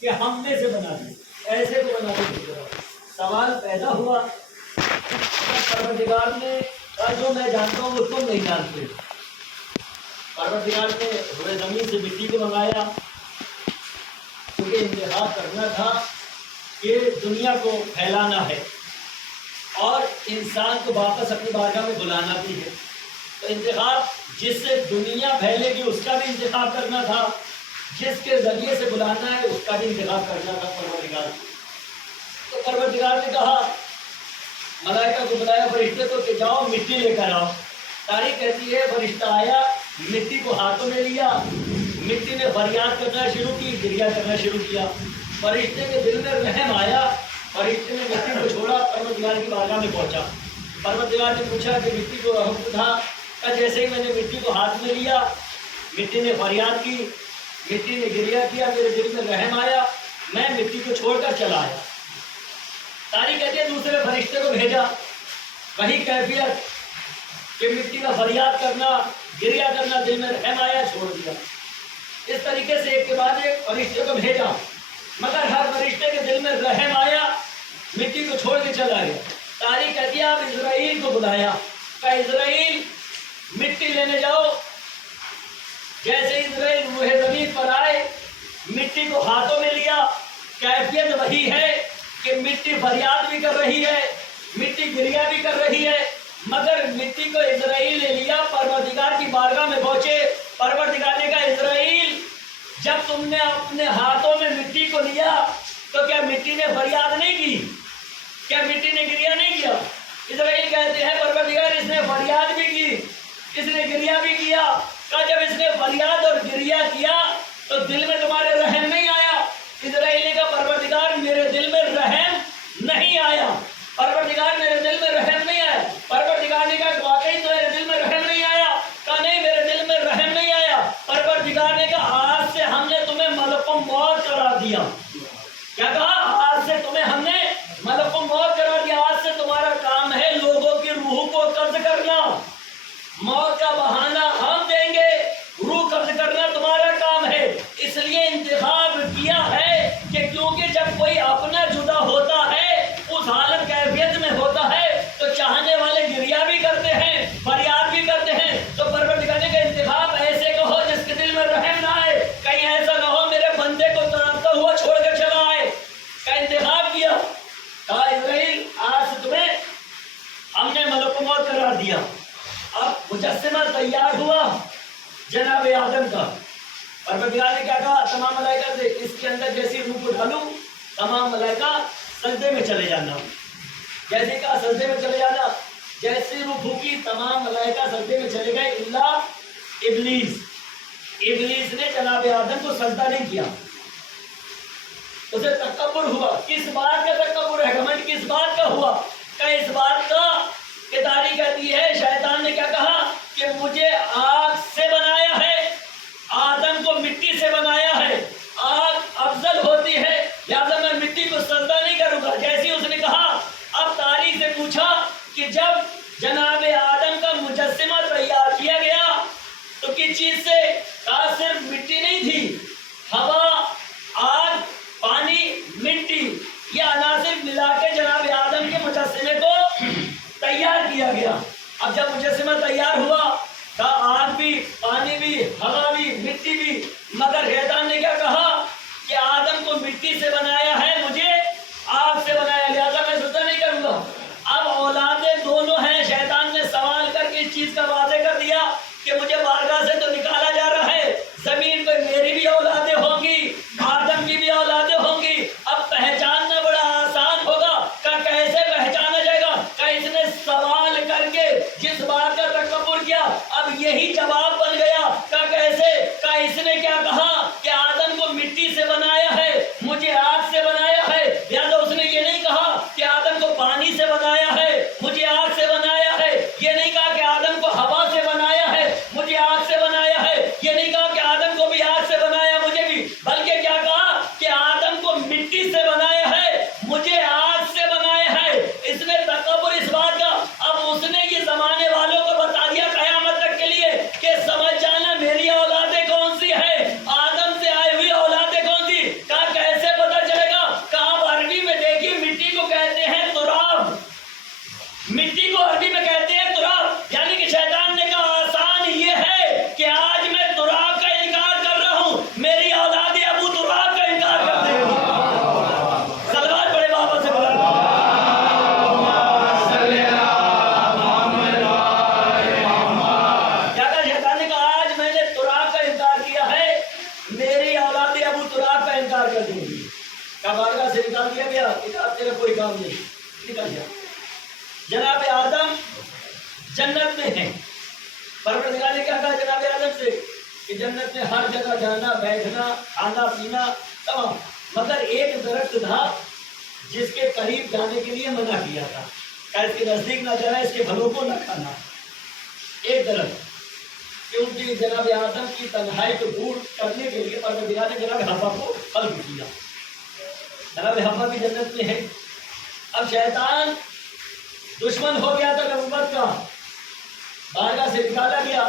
کہ ہم نے سے بنا دی، ایسے کو بنا دی۔ سوال پیدا ہوا پروردگار نے کہا جو میں جانتا ہوں وہ تم نہیں جانتے۔ پروردگار نے روئے زمین سے مٹی کو منگایا کیونکہ انتخاب کرنا تھا کہ دنیا کو پھیلانا ہے اور انسان کو واپس اپنی بارگاہ میں بلانا بھی ہے، تو انتخاب جس سے دنیا پھیلے گی اس کا بھی انتخاب کرنا تھا، جس کے ذریعے سے بلانا ہے اس کا بھی انتخاب کرنا تھا پروردگار۔ تو پروردگار نے کہا ملائکہ کو بلایا فرشتے کو کہ جاؤ مٹی لے کر آؤ۔ تاریخ کہتی ہے فرشتہ آیا، مٹی کو ہاتھوں میں لیا، مٹی نے فریاد کرنا شروع کی، گریہ کرنا شروع کیا۔ فرشتے کے دل میں رحم آیا، فرشتے نے مٹی کو چھوڑا، پروردگار کی بارگاہ میں پہنچا۔ پروردگار نے پوچھا کہ مٹی کو حکم تھا، جیسے ہی میں نے مٹی کو ہاتھ میں لیا، مٹی نے فریاد کی، مٹی نے گریہ کیا، میرے دل میں رحم آیا، میں مٹی کو چھوڑ کر چلا آیا۔ تاریخ کہتے ہیں دوسرے فرشتے کو بھیجا، وہی کیفیت کہ مٹی کا فریاد کرنا، گریہ کرنا، دل میں رحم آیا، چھوڑ دیا۔ اس طریقے سے ایک کے بعد ایک فرشتے کو بھیجا، مگر ہر فرشتے کے دل میں رحم آیا، مٹی کو چھوڑ کے چلا گیا۔ تاریخ کہتی ہے آپ اسرائیل کو بلایا، کہ اسرائیل مٹی لینے جاؤ۔ جیسے اسرائیل روح زمین پر آئے، مٹی کو ہاتھوں میں لیا، کیفیت وہی ہے کہ مٹی فریاد بھی کر رہی ہے، مٹی گریہ بھی کر رہی ہے، مگر مٹی کو اسرائیل نے لیا، پروردگار کی بارگاہ میں پہنچے۔ پروردگار نے کہا اسرائیل جب تم نے اپنے ہاتھوں میں مٹی کو لیا تو کیا مٹی نے فریاد نہیں کی؟ کیا مٹی نے گریہ نہیں کیا؟ اسرائیل کہتے ہیں پروردگار اس نے فریاد بھی کی، اس نے گریہ بھی کیا۔ کہا جب اس نے فریاد اور گریہ کیا تو دل میں تمہارے رحم نہیں آیا؟ اسرائیل نے کہا پروردگار میرے دل میں رحم نہیں آیا، پروردگار میرے دل میں رحم نہیں آیا۔ پروردگار نے کہا واقعی تمہارے دل میں رحم نہیں آیا؟ کہا نہیں میرے دل میں رحم نہیں آیا۔ پروردگار نے کہا آج سے ہم نے تمہیں ملک الموت قرار دیا۔ کیا کہا؟ آج سے تمہیں ہم نے ملک الموت قرار دیا، آج سے تمہارا کام ہے لوگوں کی روح کو قبض کرنا، موت کا بہانہ ہم دیں گے، روح قبض کرنا تمہارا کام ہے۔ اس لیے انتخاب کیا ہے کہ کیونکہ جب کوئی اپنا جدا ہوتا ہے، اس حالت کیفیت میں ہوتا ہے تو چاہنے والے گریہ بھی کرتے ہیں، فریاد بھی کرتے ہیں۔ تو پروردگار نے کہا انتخاب ایسے کا ہو جس کے دل میں رحم نہ آئے، کہیں ایسا نہ ہو میرے بندے کو تڑپتا ہوا چھوڑ کر چلا آئے۔ کا انتخاب کیا، کہا اسرائیل آج سے تمہیں ہم نے ملک الموت قرار دیا۔ اب مجسمہ تیار ہوا جناب آدم کا۔ پروردگار نے کیا کہا تمام ملائکہ سے اس کے اندر جیسی روح کو ڈالوں تمام ملائکہ سجدے میں چلے جانا۔ جیسے کہا سجدے میں چلے جانا، جیسی روح پھونکی تمام ملائکہ سجدے میں چلے گئے الا ابلیس۔ ابلیس نے جناب آدم کو سجدہ نہیں کیا، اسے تکبر ہوا۔ کس بات کا تکبر ہے، گھمنڈ کس بات کا ہوا؟ کہ اس بات کا کہ تاریخ کہتی ہے شیطان نے کیا کہا کہ مجھے آگ سے بنایا ہے، آدم کو مٹی سے بنایا ہے، آگ افضل ہوتی ہے لہذا میں مٹی کو سجدہ نہیں کروں گا۔ جیسے اس نے کہا، اب تاریخ سے پوچھا کہ جب جناب آدم کا مجسمہ تیار کیا گیا تو کس چیز سے؟ کہا صرف مٹی نہیں تھی، ہوا، آگ، پانی، مٹی، یہ عناصر ملا کے جناب آدم کے مجسمے کو تیار کیا گیا۔ اب جب مجسمہ تیار ہوا کہا آگ بھی، پانی بھی، ہوا بھی، مٹی بھی، مگر شیطان نے کیا کہا کہ آدم کو مٹی سے بنایا ہے، مجھے آگ سے بنایا، لہذا میں سجدہ نہیں کروں گا۔ اب اولادیں دونوں ہیں، شیطان نے سوال کر کے اس چیز کا واضح کر دیا کہ مجھے بارگاہ سے تو نکالا جا رہا ہے، زمین پہ میری بھی اولادیں ہوں گی، آدم کی بھی اولادیں ہوں گی، اب پہچاننا بڑا آسان ہوگا۔ کہ کیسے پہچانا جائے گا؟ کہ اس نے سوال کر کے جس بات کا تکبر کیا اب یہی جواب بن گیا۔ کہ کیسے؟ کہ اس نے کیا کہا کہ آدم کو مٹی سے بنایا ہے، مجھے آگ سے کر دیں گے. کیا بارگاہ سے نکال دیا گیا کہ اب تیرا کوئی کام نہیں, نکل جا. جناب آدم جنت میں ہیں. پروردگار نے کیا کہا جناب آدم سے کہ جنت میں ہر جگہ جانا, بیٹھنا, کھانا پینا تمام, مگر ایک درخت تھا جس کے قریب جانے کے لیے منع کیا تھا کہ اس کے نزدیک نہ جانا, اس کے پھلوں کو نہ کھانا. ایک درخت, کیونکہ جناب آدم کی تنہائی کو دور کرنے کے لیے پروردگار نے جناب حوا کو خلق کیا. جناب حوا بھی جنت میں ہے. اب شیطان دشمن ہو گیا تھا نبوت کا, بارگاہ سے نکالا گیا.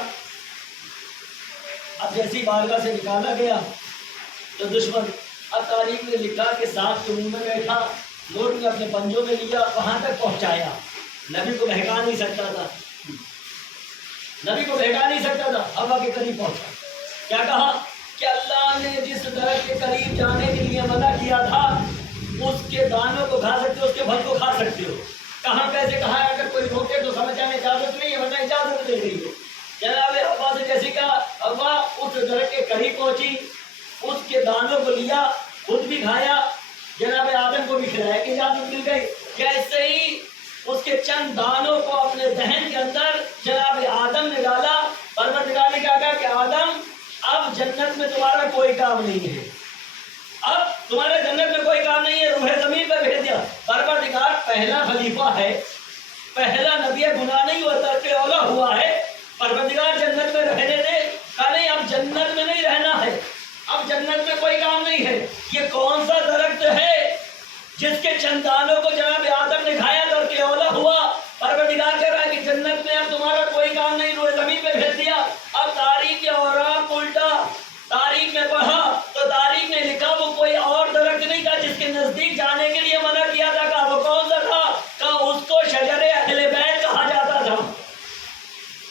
اب جیسی بارگاہ سے نکالا گیا تو دشمن, اب تاریخ نے لکھا کہ سانپ کے منہ میں بیٹھا, نوٹ نے اپنے پنجوں میں لیا, وہاں تک پہنچایا. نبی کو بہکا نہیں سکتا تھا, نبی کو بہکا نہیں سکتا تھا, ہوا کے قریب پہنچا. کیا کہا کہ اللہ نے جس درخت کے قریب جانے کے لیے منع کیا تھا اس کے دانوں کو کھا سکتے ہو, اس کے پھل کو کھا سکتے ہو. کہاں کیسے کہا ہے, اگر کوئی روکے تو سمجھ آنے اجازت نہیں ہے, ورنہ اجازت دے رہی ہے. جناب حوا سے جیسے کہا, حوا اس درخت کے قریب پہنچی, اس کے دانوں کو لیا, خود بھی کھایا, جناب آدم کو بھی کھلایا کہ اجازت مل گئی. جیسے ہی اس کے چند دانوں کو اپنے ذہن کے اندر جناب آدم نے ڈالا, پروردگار نے کہا کہ آدم اب جنت میں تمہارا کوئی کام نہیں ہے, اب تمہارے جنت میں کوئی کام نہیں ہے, روح زمین پہ بھیج دیا. پروردگار پہلا خلیفہ ہے, پہلا نبی گناہ نہیں ہوا, ترک اولا ہوا ہے. پروردگار جنت میں رہنے دے, کہا نہیں اب جنت میں نہیں رہنا ہے, اب جنت میں کوئی کام نہیں ہے. یہ کون سا درخت ہے جس کے چند دانوں کو جناب آدم نے کھایا ترک اولا ہوا. پروردگار کہہ رہا ہے کہ جنت میں اب تمہارا کوئی کام نہیں, روح زمین پہ بھیج دیا. اب تاریخ کے اوراق الٹا, تاریخ میں پڑھا تو تاریخ نے لکھا وہ کوئی اور درخت نہیں تھا جس کے نزدیک جانے کے لیے منع کیا تھا. کہا وہ کون سا تھا, کہا اس کو شجر اہل بیت کہا جاتا تھا.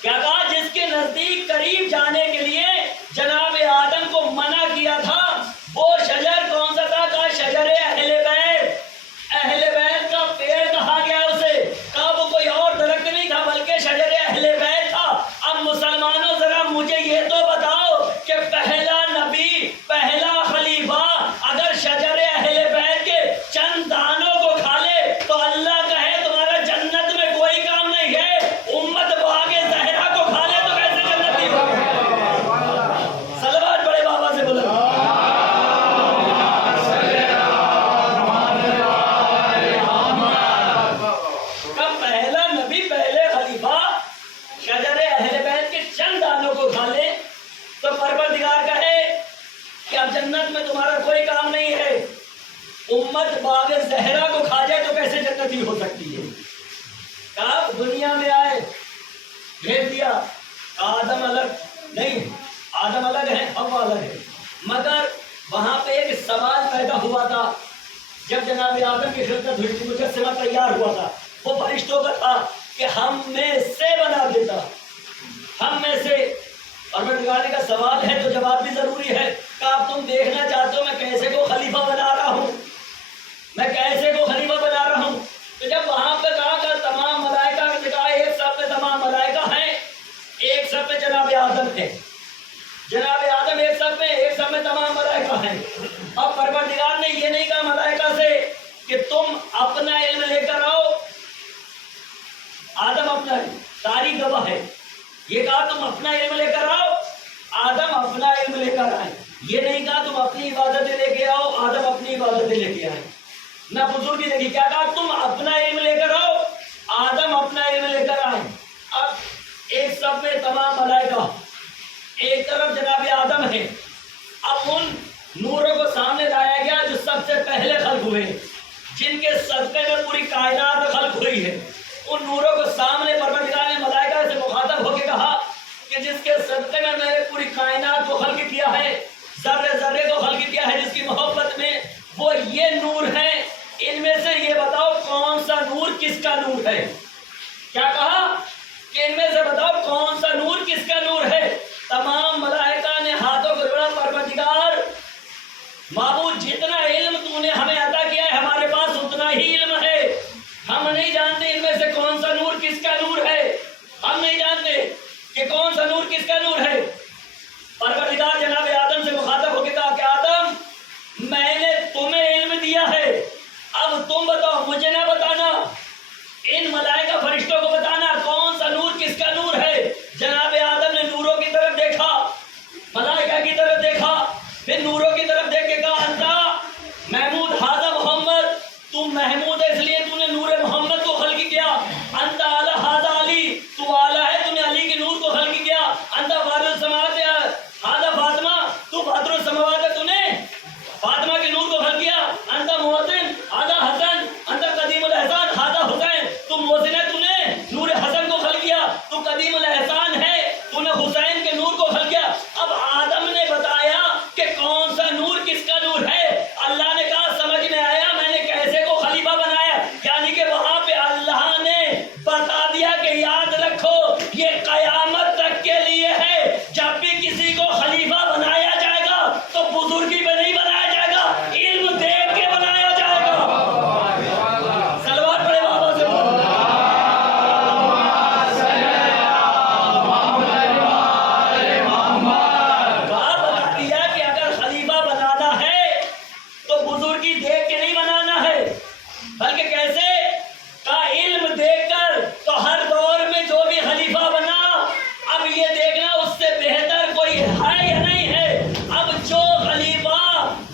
کیا کہا, جس کے نزدیک قریب جانے کے لیے جناب آدم کو منع کیا تھا وہ شجر کون سا تھا, کہا شجر اہل بیت. اہل بیت کا پیڑ کہا گیا اسے, کہا وہ کوئی اور درخت نہیں تھا بلکہ شجر اہل بیت تھا. اب مسلمانوں ذرا مجھے یہ تو بتاؤ کہ پہلا نبی, پہلا خلیفہ اگر شجر اہل بیت کے چند دانوں کو کھا لے تو اللہ کہے تمہارا جنت میں کوئی کام نہیں ہے, امت باغ زہرا کو کھا لے تو کیسے جنتی ہوگا. صلوات بڑے بابا سے بولو. کب پہلا نبی, پہلے خلیفہ شجر اہل بیت کے چند دانوں کو کھا لے تو پروردگار کہے کہ اب جنت میں تمہارا کوئی کام نہیں ہے, امت باغ زہرا کو کھا جائے تو کیسے جنتی ہو سکتی ہے. کب دنیا میں آئے بھیج دیا, آدم الگ نہیں, آدم الگ ہے, حوا الگ ہے, مگر وہاں پہ ایک سوال پیدا ہوا تھا جب جناب آدم کی خلقت ہوئی تھی, مجسمہ تیار ہوا تھا. وہ فرشتوں کا تھا کہ ہم میں سے بنا دیتا, ہم میں سے. پروردگار کا سوال ہے تو جواب بھی ضروری ہے. کہ اب تم دیکھنا چاہتے ہو میں کیسے کو خلیفہ بنا رہا ہوں, میں کیسے کو خلیفہ بنا رہا ہوں. تو جب وہاں پہ کہا کہ تمام ملائکہ نے کہا ایک سب میں تمام ملائکہ ہیں, ایک سب میں جناب آدم ہے, جناب آدم ایک سب میں تمام ملائکہ ہیں. اب پروردگار نے یہ نہیں کہا ملائکہ سے کہ تم اپنا علم لے کر آؤ, آدم اپنا تاریخ گواہ ہے, یہ کہا تم اپنا علم لے کر آؤ, آدم اپنا علم لے کر آئے. یہ نہیں کہا تم اپنی عبادتیں لے کے آؤ, آدم اپنی عبادتیں لے کے آئے. نہ بزرگی دیکھی, کیا کہا تم اپنا علم لے کر آؤ, آدم اپنا علم لے کر آئے. اب ایک سب میں تمام ملائکہ, ایک طرف جناب آدم ہے. اب ان نوروں کو سامنے لایا گیا جو سب سے پہلے خلق ہوئے, جن کے صدقے میں پوری کائنات خلق ہوئی ہے. ان نوروں کو سامنے پروردگار نے ملائکہ سے مخاطب ہو کے کہا کہ جس کے صدقے میں نے پوری کائنات کو خلق کیا ہے, ذرے ذرے کو خلق کیا ہے, جس کی محبت میں وہ یہ نور ہیں, ان میں سے یہ بتاؤ کون سا نور کس کا نور ہے. کیا کہا کہ ان میں سے بتاؤ کون سا نور کس کا نور ہے. تمام ملائکہ نے ہاتھوں کو جوڑا, پروردگار معبود جتنا علم تو نے ہمیں عطا کیا ہے ہمارے پاس اتنا ہی علم ہے, ہم نہیں جانتے ان میں سے کون سا نور کس کا نور ہے, ہم نہیں جانتے کہ کون سا نور کس کا نور ہے. پروردگار جناب آدم سے مخاطب ہو کے کہا کہ آدم میں نے مجھے نہ بتانا، ان ملائکہ فرشتوں کو بتانا کون سا نور کس کا نور ہے۔ جناب آدم نے نوروں کی طرف دیکھا، ملائکہ کی طرف دیکھا، پھر نوروں کی طرف دیکھ کے کہا انتا محمود ھذا محمد، تم محمود ہے اس لیے تو نے نور محمد کو خلق کیا۔ انتا اعلی ھذا علی، تو اعلی ہے تو نے علی کے نور کو خلق کیا۔ انتا فاطر السماوات ھذا فاطمہ، تو فاطر السماوات ہے تو نے فاطمہ کے نور کو خلق کیا۔ انتا محسن ھذا حسن، انتا قدیم الاحسان ھذا حسین، تم محسن ہے تو نے نور حسن کو خلق کیا، تو قدیم الاحسان ہے تو نے حسین کے نور کو خلق کیا۔ اب آدم نے بتایا کہ کون سا نور کس کا نور ہے۔ اللہ نے کہا سمجھ میں آیا میں نے کیسے کو خلیفہ بنایا، یعنی کہ وہاں پہ اللہ نے بتا دیا کہ یاد رکھو یہ قیامت تک کے لیے ہے، جب بھی کسی کو خلیفہ بنایا جائے گا تو بزرگی پہ نہیں بنایا جائے گا، علم دیکھ کے بنایا جائے گا۔ صلوات پڑھے بابا سے۔ بتا دیا کہ اگر خلیفہ بنانا ہے تو بزرگی دیکھ کے نہیں بنانا ہے، بلکہ کیسے کا علم دیکھ کر۔ تو ہر دور میں جو بھی خلیفہ بنا اب یہ دیکھنا اس سے بہتر کوئی ہے یا نہیں ہے۔ اب جو خلیفہ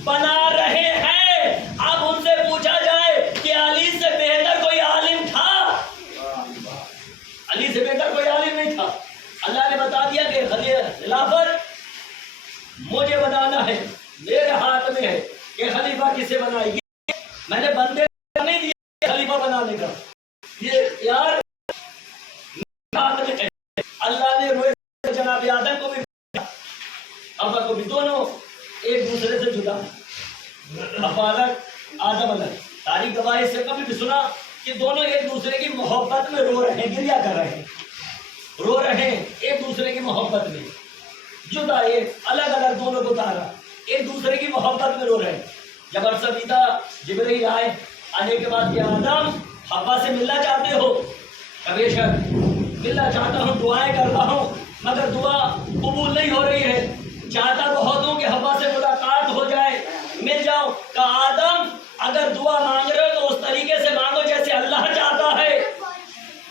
بنا رہے ہیں اب ان سے پوچھا جائے کہ علی سے بہتر کوئی عالم تھا؟ علی سے بہتر کوئی عالم نہیں تھا۔ اللہ نے بتا دیا کہ خلافت مجھے بنانا ہے، میرے ہاتھ میں ہے کہ خلیفہ کسے بنائے گی۔ میں نے بندے نہیں دیا خلیفہ بنانے کا، یہ یار ہاتھ میں ہے۔ اللہ نے روئے جناب آدم کو بھی ابا کو بھی، دونوں ایک دوسرے سے جدا، ابا الگ آدم الگ۔ تاریخ گواہی سے کبھی بھی سنا کہ دونوں ایک دوسرے کی محبت میں رو رہے ہیں، گریا کر رہے ہیں، رو رہے ہیں ایک دوسرے کی محبت میں، جدا ایک الگ الگ دونوں کو تارا، ایک دوسرے کی محبت میں رو رہے ہیں۔ جب عرصہ بیتا جبرائیل آئے، آنے کے بعد کہ آدم حوا سے ملنا چاہتے ہو؟ بے شک ملنا چاہتا ہوں، دعائیں کر رہا ہوں مگر دعا قبول نہیں ہو رہی ہے، چاہتا بہت ہوں کہ حوا سے ملاقات ہو جائے، مل جاؤ۔ کہا آدم اگر دعا مانگ رہے ہو تو اس طریقے سے مانگو جیسے اللہ چاہتا ہے۔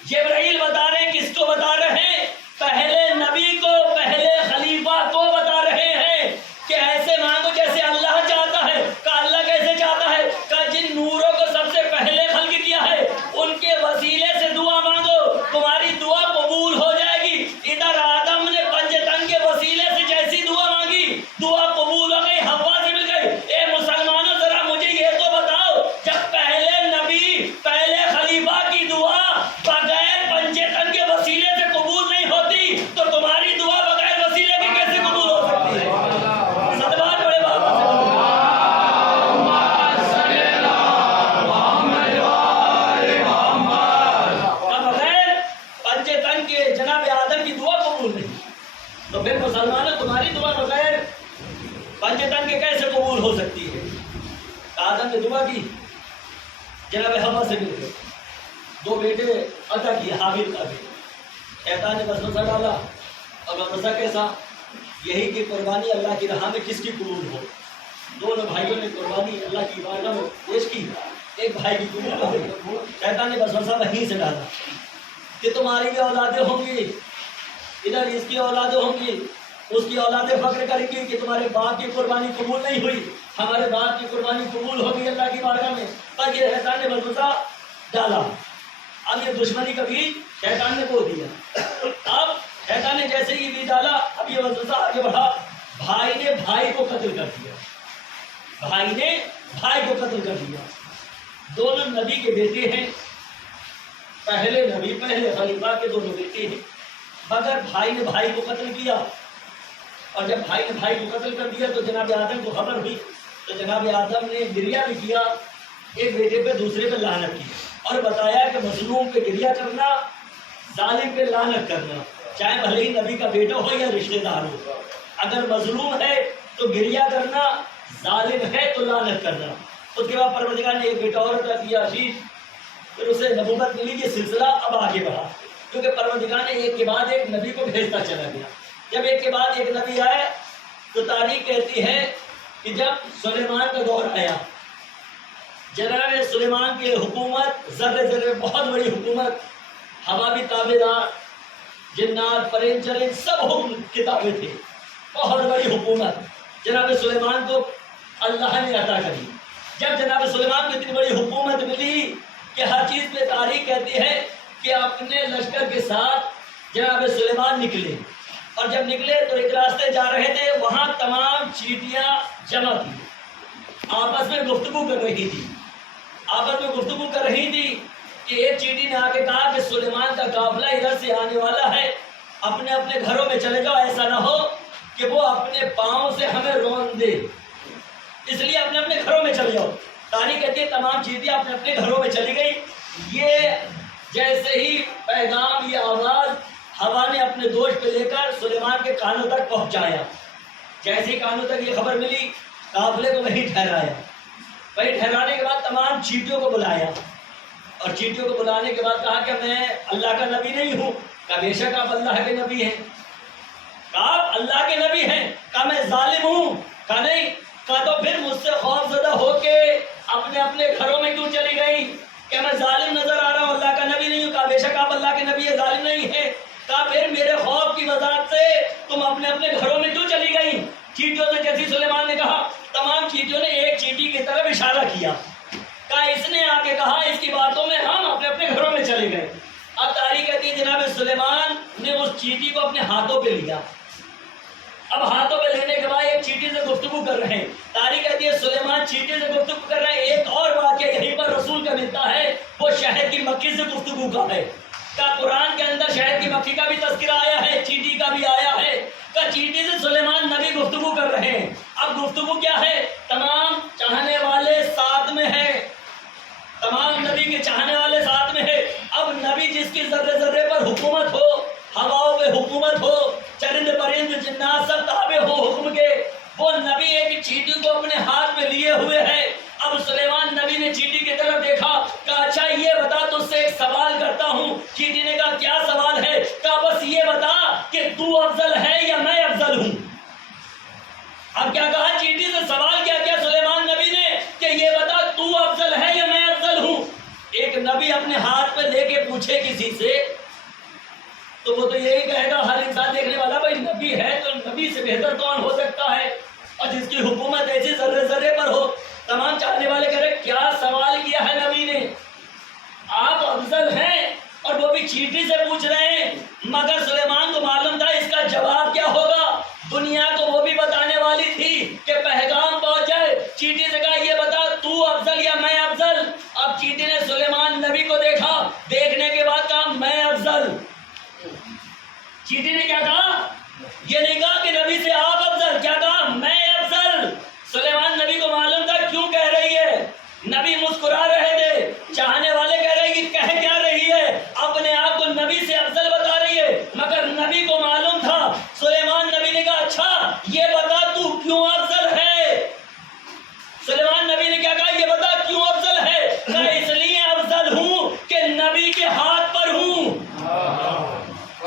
جبرائیل بتا رہے ہیں، کس کو بتا رہے ہیں؟ پہلے نبی کو، پہلے خلیفہ کو بتا رہے ہیں کہ ایسے مانگو جیسے اللہ چاہتا ہے۔ کہا اللہ کیسے چاہتا ہے؟ کہا جن نوروں کو سب سے پہلے خلق کیا ہے ان کے وسیلے سے دعا مانگو، تمہاری دعا قبول ہو جائے گی۔ ادھر آدم نے پنج تن کے وسیلے سے جیسی دعا مانگی، دعا قبول ہو گئی، حوا سے مل گئی۔ اے مسلمانوں ذرا مجھے یہ تو بتاؤ، جب پہلے نبی پہلے خلیفہ کی دعا بغیر پنج تن کے وسیلے سے قبول نہیں ہوتی تو تمہاری دعا بغیر وسیلے کے کیسے قبول ہو سکتی ہے؟ صدوات بڑے بابا سے۔ جناب آدم کی دعا قبول نہیں تو پھر مسلمانوں تمہاری دعا بغیر پنج تن کے کیسے قبول ہو سکتی ہے؟ آدم نے دعا کی، جناب حوا سے مل گئے، دو بیٹے عطا کیے، حابیل قابیل۔ شیطان نے وسوسہ ڈالا، اور وسوسہ کیسا؟ یہی کہ قربانی اللہ کی راہ میں کس کی قبول ہو۔ دونوں بھائیوں نے قربانی اللہ کی بارگاہ میں پیش کی، ایک بھائی کی قبول ہو گئی۔ شیطان نے وسوسہ وہیں سے ڈالا کہ تمہاری بھی اولادیں ہوں گی، ادھر اس کی اولادیں ہوں گی، اس کی اولادیں فخر کریں گی کہ تمہارے باپ کی قربانی قبول نہیں ہوئی، ہمارے باپ کی قربانی قبول ہوگی اللہ کی بارگاہ میں۔ پر یہ شیطان نے وسوسہ ڈالا، اب یہ دشمنی کا بیج شیطان نے بو دیا۔ اب شیطان نے جیسے ہی بیج ڈالا، اب یہ وسوسہ آگے بڑھا، بھائی نے بھائی کو قتل کر دیا، بھائی نے بھائی کو قتل کر دیا۔ دونوں نبی کے بیٹے ہیں، پہلے نبی پہلے خلیفہ کے دونوں بیٹے ہیں، مگر بھائی نے بھائی کو قتل کیا، اور جب بھائی نے بھائی کو قتل کر دیا تو جناب آدم کو خبر ہوئی، تو جناب آدم نے گریہ بھی کیا، ایک بیٹے پہ دوسرے پہ لعنت کی، اور بتایا کہ مظلوم پہ گریہ کرنا، ظالم پہ لعنت کرنا، چاہے بھلے ہی نبی کا بیٹا ہو یا رشتہ دار ہو، اگر مظلوم ہے تو گریہ کرنا، ظالم ہے تو لعنت کرنا۔ اس کے بعد پروردگار نے ایک بیٹا اور عطا کیا، عزیز، پھر اسے نبوت ملی، یہ سلسلہ اب آگے بڑھا، کیونکہ پروردگار نے ایک کے بعد ایک نبی کو بھیجتا چلا گیا۔ جب ایک کے بعد ایک نبی آئے تو تاریخ کہتی ہے کہ جب سلیمان کا دور آیا، جناب سلیمان کی حکومت ذرے ذرے بہت بڑی حکومت، ہوا بھی تابع دار، جنات پرند چرند سب حکم کتابیں تھے، بہت بڑی حکومت جناب سلیمان کو اللہ نے عطا کری۔ جب جناب سلیمان کو اتنی بڑی حکومت ملی کہ ہر چیز پہ تاریخ کہتی ہے کہ اپنے لشکر کے ساتھ جناب سلیمان نکلے، اور جب نکلے تو ایک راستے جا رہے تھے، وہاں تمام چیٹیاں جمع تھی، آپس میں گفتگو کر رہی تھی، کہ ایک چیٹی نے آ کے کہا کہ سلیمان کا قافلہ ادھر سے آنے والا ہے، اپنے اپنے گھروں میں چلے جاؤ، ایسا نہ ہو کہ وہ اپنے پاؤں سے ہمیں رون دے، اس لیے اپنے اپنے گھروں میں چلے جاؤ۔ تاریخ کہتی ہے تمام چیٹیاں اپنے اپنے گھروں میں چلی گئی۔ یہ جیسے ہی پیغام، یہ آواز ہوا نے اپنے دوش پہ لے کر سلیمان کے کانوں تک پہنچایا، جیسے ہی کانوں تک یہ خبر ملی، قافلے کو وہیں ٹھہرایا، وہیں ٹھہرانے کے بعد تمام چیٹیوں کو بلایا، اور چیٹیوں کو بلانے کے بعد کہا کہ میں اللہ کا نبی نہیں ہوں، کہا بے شک آپ اللہ کے نبی ہیں، کہا آپ اللہ کے نبی ہیں، کہا میں ظالم ہوں، کہا نہیں، کہا تو پھر مجھ سے خوف زدہ ہو کے اپنے اپنے گھروں میں کیوں چلی گئی، کہ میں ظالم نظر آ رہا ہوں، اللہ کا نبی نہیں ہوں، کہا بے شک آپ اللہ کے نبی ہیں، ظالم نہیں ہے، کہا پھر میرے خوف کی وجہ سے تم اپنے اپنے گھروں میں کیوں چلی گئی۔ چیٹیوں سے جیسی سلیمان نے کہا، تمام چیٹیوں نے ایک چیٹی کی طرف اشارہ کیا، کہا اس نے آ کے کہا، اس کی باتوں میں ہم اپنے اپنے گھروں میں چلے گئے۔ اب تاریخ کہتی ہے جناب سلیمان نے اس چیٹی کو اپنے ہاتھوں پہ لیا، اب ہاتھوں پہ لینے کے بعد ایک چیٹی سے گفتگو کر رہے ہیں، تاریخ کہتی ہے سلیمان چیٹی سے گفتگو کر رہے ہیں۔ ایک اور واقعہ یہیں پر رسول کا ملتا ہے، وہ شہد کی مکھی سے گفتگو کا ہے، کہ قرآن کے اندر شہد کی مکھی کا بھی تذکرہ آیا ہے، چیٹی کا بھی آیا ہے، کہ چیٹی سے سلیمان نبی گفتگو کر رہے ہیں۔ اب گفتگو کیا ہے، تمام چاہنے والے ساتھ میں ہیں، تمام نبی کے چاہنے والے ساتھ میں ہے۔ اب نبی جس کی ذرے ذرے پر حکومت ہو، ہواؤں پہ حکومت ہو، چرند پرند جنات سب تابع ہو حکم کے، وہ نبی ایک چیٹی کو اپنے ہاتھ میں لیے ہوئے ہے۔ اب سلیمان نبی نے چیٹی کی طرف دیکھا، کہا اچھا یہ بتا تجھ سے ایک سوال کرتا ہوں۔ چیٹی نے کہا کیا سوال ہے، کہا بس یہ بتا کہ تو افضل ہے یا میں افضل ہوں۔ اب کیا کہا، چیٹی سے سوال کیا سلیمان نبی نے کہ یہ بتا تو افضل ہے یا میں افضل ہوں۔ ایک نبی اپنے ہاتھ پہ لے کے پوچھے کسی سے تو وہ تو یہی کہے گا، ہر انسان دیکھنے والا بھائی نبی ہے تو نبی سے بہتر کون ہو سکتا ہے، اور جس کی حکومت ایسی ذرے ذرے پر ہو۔ تمام چاہنے والے کہہ رہے کیا سوال کیا ہے نبی نے، آپ افضل ہیں، اور وہ بھی چیٹی سے پوچھ رہے ہیں، مگر سلیمان کو معلوم تھا اس کا جواب کیا ہوگا، دنیا کو وہ بھی بتانے والی تھی کہ پیغام پہنچ جائے۔ چیٹی سے کہا یہ بتا تو افضل یا میں افضل۔ اب چیٹی نے سلیمان نبی کو دیکھا، دیکھنے کے بعد کہا میں افضل۔ چیٹی نے کیا کہا، یہ نہیں کہا کہ نبی سے آپ افضل، کیا کہا میں افضل۔ سلیمان نبی کو معلوم تھا کیوں کہہ رہی ہے، نبی مسکرا رہے تھے، چاہنے والے کہہ رہے کہ کہہ کیا رہی ہے، اپنے آپ کو نبی سے افضل بتا رہی ہے، مگر نبی کو معلوم تھا۔ سلیمان نبی نے کہا اچھا یہ بتا تو کیوں افضل ہے۔ سلیمان نبی نے کیا کہا، یہ بتا کیوں افضل ہے، کہا اس لیے افضل ہوں کہ نبی کے ہاتھ پر ہوں۔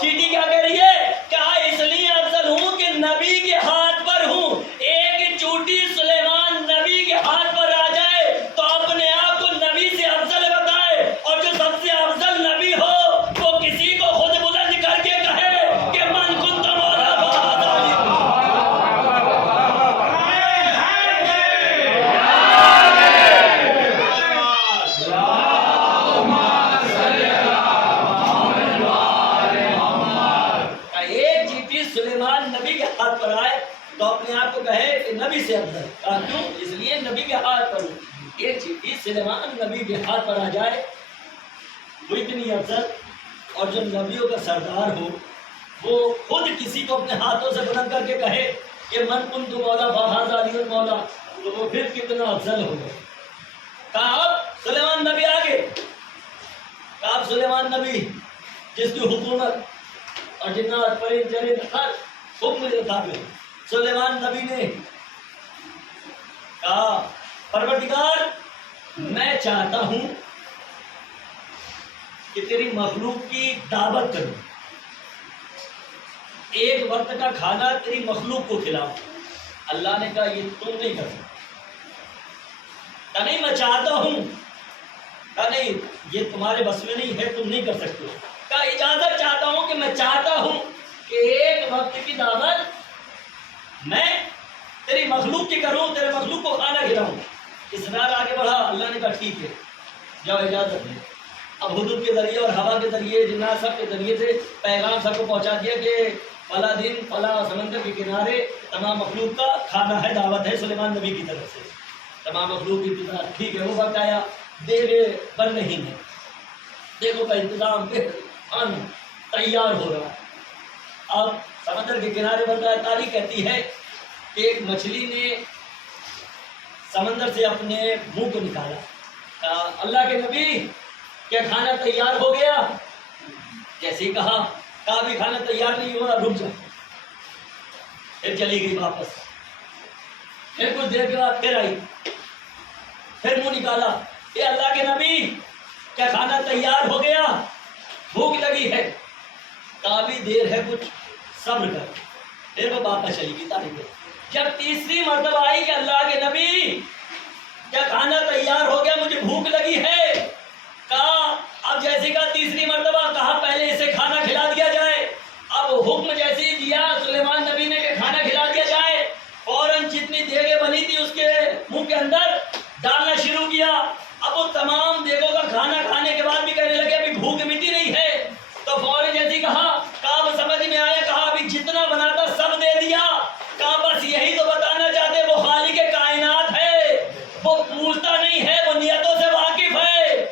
چیٹی کیا کہہ رہی ہے، کہا اس لیے افضل ہوں کہ نبی کے ہاتھ پر ہوں۔ ایک چوٹی سلیمان نبی کے ہاتھ پر آ جائے تو اپنے آپ کو نبی سے افضل بتائے، اور جو سب سے افضل نبی ہو وہ کسی کو خود بلند کر کے کہے کہ من کنت مولا فہذا علی۔ ایک چیٹی سلیمان نبی کے ہاتھ پر آئے تو اپنے آپ کو کہے کہ نبی سے افضل، کہا کیوں، اس لیے نبی کے ہاتھ پر ہوں۔ ایک چیٹی سلیمان نبی کے ہاتھ پر آ جائے وہ اتنی افضل، اور جو نبیوں کا سردار ہو وہ خود کسی کو اپنے ہاتھوں سے بلند کر کے کہے کہ من کنت مولا فہذا علی مولا، تو وہ پھر کتنا افضل ہوگا۔ کہا اب سلیمان نبی آگے، کہا اب سلیمان نبی جس کی حکومت اور جنات پرند چرند ہر حکم دیتا ہے، سلیمان نبی نے کہا پروردگار میں چاہتا ہوں کہ تیری مخلوق کی دعوت کروں، ایک وقت کا کھانا تیری مخلوق کو کھلاؤ۔ اللہ نے کہا یہ تم نہیں کر سکتے، کہا نہیں میں چاہتا ہوں، کہا نہیں یہ تمہارے بس میں نہیں ہے، تم نہیں کر سکتے ہو۔ کہا اجازت چاہتا ہوں کہ میں چاہتا ہوں کہ ایک وقت کی دعوت میں تیری مخلوق کی کروں، تیرے مخلوق کو کھانا کھلاؤں۔ اسرار آگے بڑھا، اللہ نے کہا ٹھیک ہے جاؤ اجازت ہے۔ اب حدود کے ذریعے اور ہوا کے ذریعے جنات سب کے ذریعے سے پیغام سب کو پہنچا دیا کہ فلاں دن فلاں سمندر کے کنارے تمام مخلوق کا کھانا ہے، دعوت ہے سلیمان نبی کی طرف سے۔ تمام مخلوق کی انتظار، ٹھیک ہے وہ وقت آیا، دیر بن رہی ہے، دیکھو کا انتظام تیار ہو رہا ہے۔ اب سمندر کے کنارے بن رہا ہے، تاریخ کہتی ہے کہ ایک مچھلی نے سمندر سے اپنے منہ کو نکالا، کہا اللہ کے نبی کیا کھانا تیار ہو گیا؟ جیسے ہی کہا بھی کھانا تیار نہیں ہوا، رک جا۔ پھر چلی گئی واپس، پھر کچھ دیر کے بعد پھر آئی، پھر منہ نکالا، اے اللہ کے نبی کیا کھانا تیار ہو گیا؟ بھوک لگی ہے۔ کہا بھی دیر ہے، کچھ صبر کر۔ پھر وہ واپس چلی گئی تاریخ۔ جب تیسری مرتبہ آئی کہ اللہ کے نبی کیا کھانا تیار ہو گیا، مجھے بھوک لگی ہے؟ کہا اب جیسے کہا تیسری مرتبہ، کہا پہلے اسے کھانا کھلا دیا جائے۔ اب حکم جیسے ہی دیا سلیمان نبی نے کہ کھانا کھلا دیا جائے، فوراً جتنی دیگیں بنی تھی اس کے منہ کے اندر ڈالنا شروع کیا۔ اب وہ تمام دیگوں کا کھانا کھانے کے بعد بھی کہنے لگے ابھی بھوک مٹی نہیں ہے، تو فوراً جیسے کہا اب سمجھ میں آیا، کہا ابھی جتنا بنا تھا سب دے دیا۔ کہا بس یہی تو بتانا چاہتے وہ خالق کائنات ہے، وہ پوچھتا نہیں ہے، وہ نیتوں سے واقف ہے۔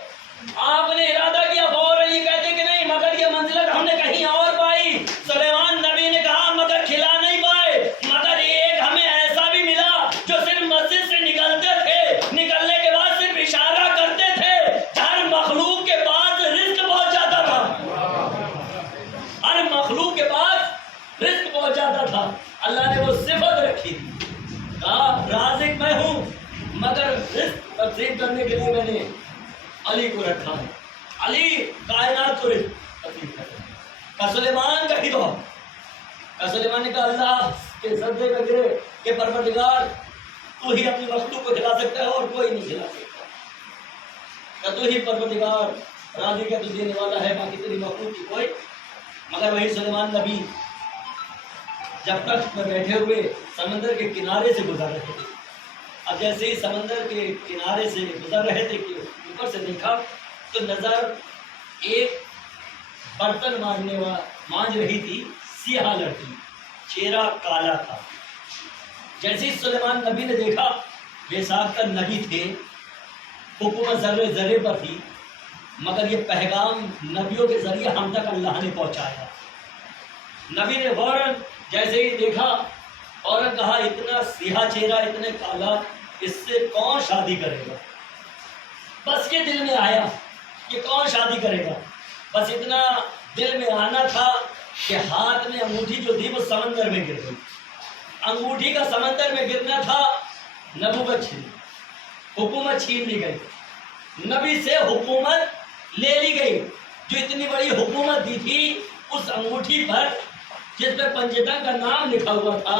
آپ نے ارادہ کیا، فوراً یہ کہتے کہ نہیں مگر یہ منزلت ہم نے کہیں اور پائی۔ سلیمان نبی نے کہا مگر کھلا نہیں پائے، مگر ایک ہمیں ایسا بھی ملا جو صرف مسجد سے نکلتے تھے، نکلنے کے بعد صرف اشارہ کرتے تھے، ہر مخلوق کے پاس رزق پہنچ جاتا تھا، ہر مخلوق کے پاس رزق پہنچ جاتا تھا۔ اللہ نے وہ صفت رکھی تھی، کہا رازق میں ہوں، مگر رزق تقسیم کرنے کے لیے میں نے علی کو رکھا ہے، علی کائنات کو تقسیم کرتا ہے۔ کہ سلیمان کا ہدوہ، کہ سلیمان نے کہا اللہ کے سجدے میں گرے کہ پروردگار تو ہی اپنی مخلوق کو کھلا سکتا ہے اور کوئی نہیں کھلا سکتا، کہ تو ہی پروردگار راضی کا تو دینے والا ہے، باقی تیری مخلوق کی کوئی۔ مگر وہی سلیمان نبی جب تخت میں بیٹھے ہوئے سمندر کے کنارے سے گزر رہے تھے، اب جیسے ہی سمندر کے کنارے سے گزر رہے تھے کہ اوپر سے دیکھا تو نظر ایک برتن مانج رہی تھی، سیاہ لڑکی، چہرہ کالا تھا۔ جیسے ہی سلیمان نبی نے دیکھا، بے ساختہ نبی تھے، حکومت ذرے ذرے پر تھی، مگر یہ پیغام نبیوں کے ذریعے ہم تک اللہ نے پہنچایا۔ نبی نے فوراً جیسے ہی دیکھا، فوراً کہا اتنا سیاہ چہرہ، اتنے کالا، اس سے کون شادی کرے گا؟ بس کے دل میں آیا کہ کون شادی کرے گا، بس اتنا دل میں آنا تھا کہ ہاتھ میں انگوٹھی جو تھی وہ سمندر میں گر گئی۔ انگوٹھی کا سمندر میں گرنا تھا، نبوت چھین، حکومت چھین لی گئی، نبی سے حکومت لے لی گئی۔ جو اتنی بڑی حکومت دی تھی اس انگوٹھی پر جس پہ پنجتن کا نام لکھا ہوا تھا،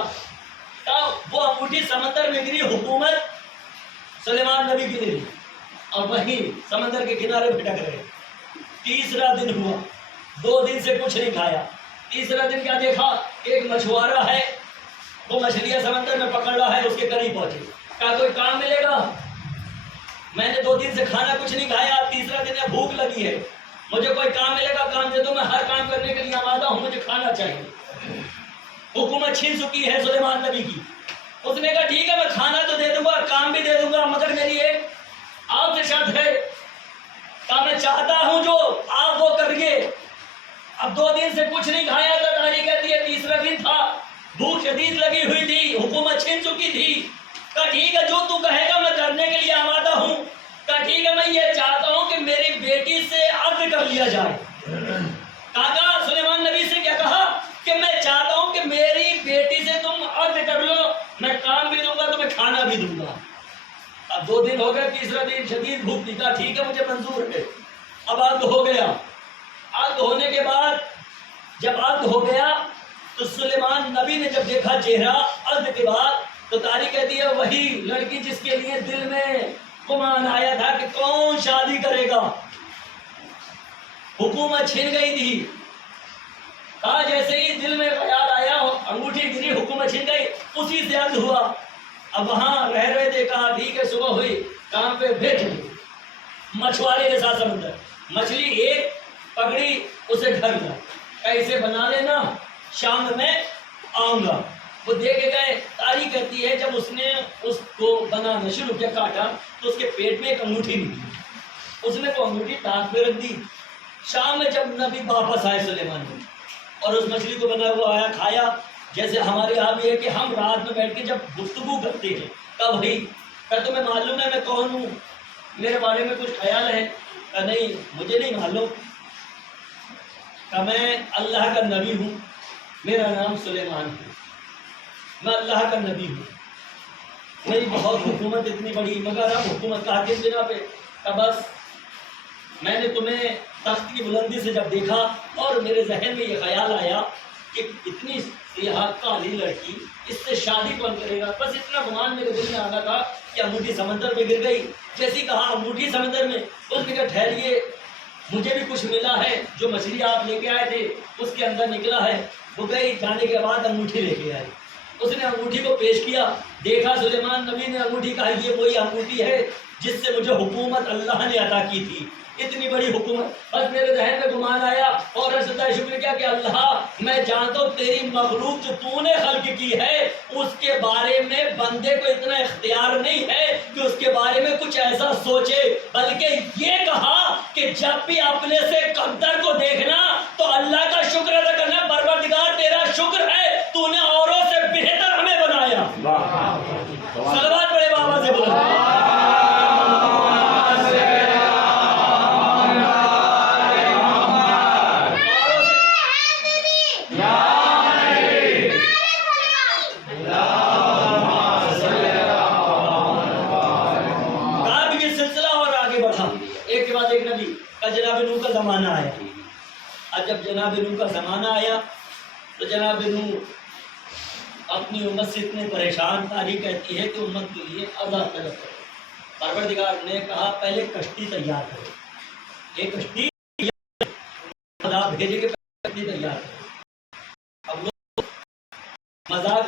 وہ انگوٹھی سمندر میں گری، حکومت سلیمان نبی کی نہیں، اور وہیں سمندر کے کنارے بھٹک رہے۔ تیسرا دن ہوا، 2 دن سے کچھ نہیں کھایا۔ تیسرا دن کیا دیکھا، ایک مچھوارا ہے، وہ مچھلیاں سمندر میں پکڑ رہا ہے، اس کے قریب پہنچے، کہا کوئی کام ملے گا؟ میں نے 2 دن سے کھانا کچھ نہیں کھایا، تیسرا دن ہے، بھوک لگی ہے، مجھے کوئی کام ملے گا کام دے دو، میں ہر کام کرنے کے لیے آمادہ ہوں، مجھے کھانا چاہیے۔ حکومت چھین چکی ہے سلیمان نبی کی۔ اس نے کہا ٹھیک ہے میں کھانا تو دے دوں گا، کام بھی دے دوں گا، مگر میری ایک آپ سے شرط ہے، کہا میں چاہتا ہوں جو آپ وہ کریے۔ اب 2 دن سے کچھ نہیں کھایا تھا، تاریخ کہتی ہے تیسرا دن تھا، بھوک شدید لگی ہوئی تھی، حکومت چھین چکی تھی۔ کہا ٹھیک ہے جو تو کہے گا میں کرنے کے لیے آمادہ ہوں۔ کہا ٹھیک ہے میں یہ چاہتا ہوں کہ میری بیٹی سے عقد کر لیا جائے۔ کہا سلیمان نبی سے کیا کہا کہ میں چاہتا ہوں کہ میری بیٹی سے تم عقد کر لو، میں کام بھی دوں گا تمہیں کھانا بھی دوں گا۔ اب 2 دن ہو گئے، تیسرا دن شدید بھوک تھی، کہا ٹھیک ہے مجھے منظور ہے۔ اب عقد ہو گیا، عقد ہونے کے بعد جب عقد ہو گیا تو سلیمان نبی نے جب دیکھا چہرہ عقد کے بعد، تو تاریخ کہتی ہے وہی لڑکی جس کے لیے دل میں گمان آیا تھا کہ کون شادی کرے گا، حکومت چھن گئی تھی، کہا جیسے ہی دل میں خیال آیا انگوٹھی گری، حکومت چھن گئی، اسی سے عقد ہوا۔ اب وہاں رہ رہے تھے، کہا ٹھیک ہے صبح ہوئی، کہاں پہ بیٹھے مچھوارے کے ساتھ سمندر، مچھلی ایک پکڑی، اسے گھر گیا، کہا اسے بنا لینا، شام میں آؤں گا۔ وہ دے کے گئے۔ تاریخ کہتی ہے جب اس نے اس کو بنانا شروع کیا، کاٹا تو اس کے پیٹ میں ایک انگوٹھی نکلی، اس نے وہ انگوٹھی تاخ پہ رکھ دی۔ شام میں جب نبی واپس آئے سلیمان میں، اور اس مچھلی کو بنا ہوا آیا، کھایا، جیسے ہمارے یہاں بھی ہے کہ ہم رات میں بیٹھ کے جب گفتگو کرتے ہیں، کب بھائی کہ تمہیں معلوم ہے میں کون ہوں، میرے بارے میں کچھ خیال ہے؟ کہ نہیں مجھے نہیں معلوم، کہ میں اللہ کا نبی ہوں، میرا نام سلیمان ہے، میں اللہ کا نبی ہوں، میری بہت حکومت اتنی بڑی، مگر اب حکومت کا کس بنا پہ؟ کہ بس میں نے تمہیں تخت کی بلندی سے جب دیکھا اور میرے ذہن میں یہ خیال آیا کہ اتنی سیاہ کالی لڑکی، اس سے شادی کون کرے گا؟ بس اتنا گمان میرے دل میں آنا تھا کہ انگوٹھی سمندر میں گر گئی۔ جیسے کہا انگوٹھی سمندر میں، اس نے کہا ٹھہریے، مجھے بھی کچھ ملا ہے، جو مچھلی آپ لے کے آئے تھے اس کے اندر نکلا ہے۔ وہ گئی، جانے کے بعد انگوٹھی لے کے آئی، اس نے انگوٹھی کو پیش کیا، دیکھا سلیمان نبی نے انگوٹھی، کہا یہ وہی انگوٹھی ہے جس سے مجھے حکومت اللہ نے عطا کی تھی، اتنی بڑی حکومت۔ بس میرے ذہن میں گمان آیا اور رسول شکر کیا کہ اللہ میں جانتا ہوں تیری مخلوق جو تو نے خلق کی ہے اس کے بارے میں بندے کو اتنا اختیار نہیں ہے کہ اس کے بارے میں کچھ ایسا سوچے، بلکہ یہ کہا کہ جب بھی اپنے سے قدر کو دیکھنا تو اللہ کا شکر ادا کرنا، پروردگار تیرا شکر ہے تو نے اوروں سے بہتر ہمیں بنایا۔ صلوات پڑھے بابا سے بولا۔ جناب نوح کا زمانہ آیا، اور جب جناب نوح کا زمانہ آیا تو جناب نوح اپنی امت سے اتنے پریشان، تاریخ کہتی ہے کہ امت کے لیے عذاب طلب کرو۔ پروردگار نے کہا پہلے کشتی تیار کرو، یہ کشتی عذاب بھیجے کے کشتی تیار کرو۔ اب لوگ مذاق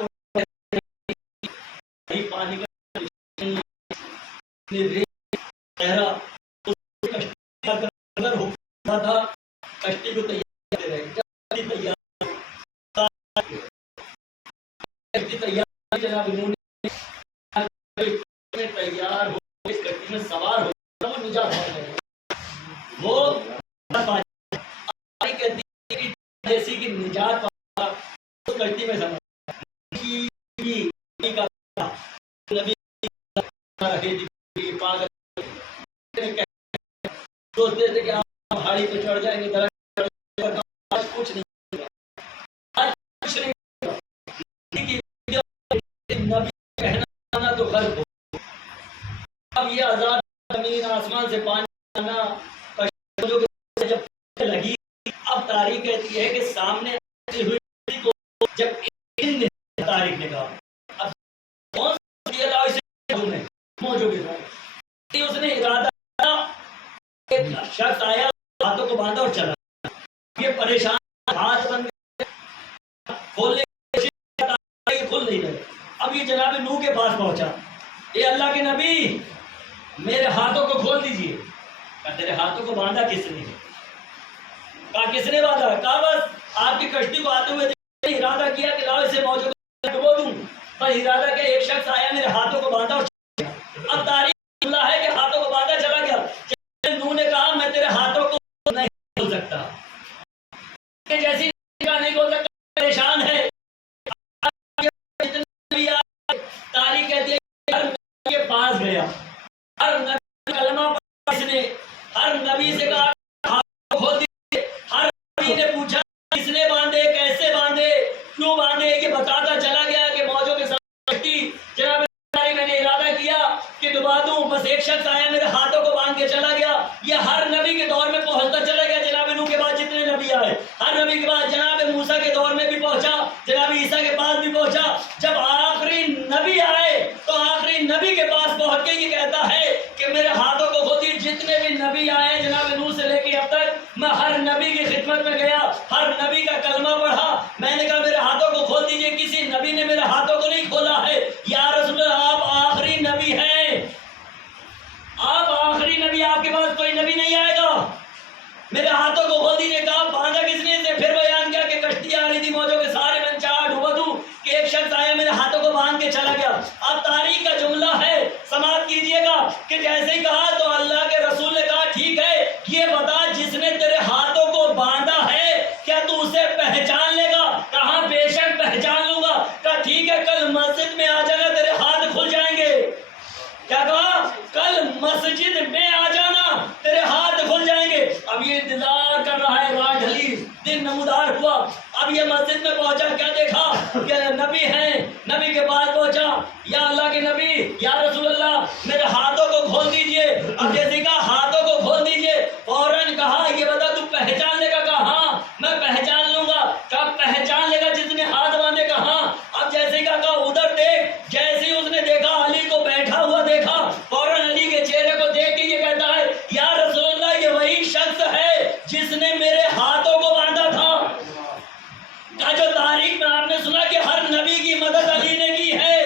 پانی کا تھا، کشتی کو تیار کر رہے ہیں، کشتی تیار جناب نوح نے تیار ہو اس کشتی میں سوار ہو وہ نجات پا گئے، وہ کہتی ہے جیسی کہ نجات پا اس کشتی میں سوار سوچتے تھے کہ آپ پہاڑی پہ چڑھ جائیں گے، درخت کچھ نہیں، نبی کہنا تو غرب ہو۔ اب یہ عذاب زمین آسمان سے پانی آنا جب لگی، اب تاریخ کہتی ہے کہ سامنے ہوئی کو جب تاریخ نے کہا اب کون سے موجود اس نے ارادہ کیا، ایک شخص آیا ہاتھوں کو باندھا اور چلا، یہ پریشان ہاتھ بند کھولنے کھل نہیں رہے۔ اب یہ جناب نوح کے پاس پہنچا، اے اللہ کے نبی میرے ہاتھوں کو کھول دیجئے۔ کہا تیرے ہاتھوں کو باندھا کس نے؟ کہا کس نے باندھا؟ کہا بس آپ کی کشتی کو آتے ہوئے ارادہ کیا کہ لاؤ اسے موجود ڈبو دوں، بس ارادہ کیا، ایک شخص آیا میرے ہاتھوں کو باندھا اور چلا گیا۔ اب تاریخ اللہ ہے کہ ہاتھوں کو باندھا چلا گیا۔ نوح نے کہا میں تیرے ہاتھوں کو نہیں کھول سکتا، جیسی نہیں کھول سکتا، پریشان ہے۔ تاریخ کہتی ہے ہر نبی کے پاس گیا، ہر نبی کلمہ پڑھا، اس نے ہر نبی سے کہا ہاتھ کھول دیجیے، ہر نبی نے پوچھا کس نے باندھے، کیسے باندھے، کیوں باندھے، یہ بتاتا چلا گیا کہ موجوں کے ساتھ جناب میں نے ارادہ کیا کہ ڈبا دوں، بس ایک شخص آیا میرے ہاتھوں کو باندھ کے چلا گیا۔ یہ ہر نبی کے دور میں پہنچتا چلا گیا، جناب نوح کے بعد جتنے نبی آئے ہر نبی کے بعد، جناب موسیٰ کے دور میں بھی پہنچا، جناب عیسیٰ کے پاس بھی پہنچا، جب آخری نبی آئے تو آخری نبی کے پاس پہنچ کے یہ کہتا ہے کہ آپ کے پاس کوئی نبی نہیں آئے گا، میرے ہاتھوں کو کھول دیجیے. کہا باندھا کس نے اسے؟ پھر بیان کیا کہ کشتی آ رہی تھی، موجوں کے سارے من چاہ ڈوبا دوں کہ ایک شخص آیا میرے ہاتھوں کو باندھ کے چلا گیا. اب تاریخ کا جملہ ہے، سماعت کیجئے گا کہ جیسے ہی کہا تو اللہ کے رسول نے کہا ٹھیک ہے، یہ بتا جس نے تیرے ہاتھوں کو باندھا ہے کیا تو اسے پہچان لے گا؟ کہا بے شک پہچان لوں گا. کہا ٹھیک ہے، کل مسجد میں آ جانا، تیرے ہاتھ کھل جائیں گے. کیا کہا؟ کل مسجد میں آ جانا، تیرے ہاتھ کھل جائیں گے. اب یہ انتظار کر رہا ہے، رات ڈھلی، دن نمودار ہوا. اب یہ مسجد میں پہنچا، کیا دیکھا کہ نبی ہیں. نبی کے پاس پہنچا، یا اللہ کے نبی، یا رسول اللہ میرے ہاتھوں کو کھول دیجئے. اب جیسے کہا ہاتھوں کو کھول دیجئے، فوراً کہا یہ بتا تو پہچان لے گا؟ کہا ہاں میں پہچان لوں گا. کہا پہچان لے گا جس نے ہاتھ باندھے؟ کہا ہاں. اب جیسے کہا ادھر دیکھ. جیسے ہی اس نے دیکھا علی کو بیٹھا ہوا دیکھا، فوراً علی کے چہرے کو دیکھ کے یہ کہتا ہے یا رسول اللہ یہ وہی شخص ہے جس نے میرے ہاتھوں کو باندھا تھا. کہا جو تاریخ میں آپ نے سنا کہ ہر نبی کی مدد علی نے کی ہے،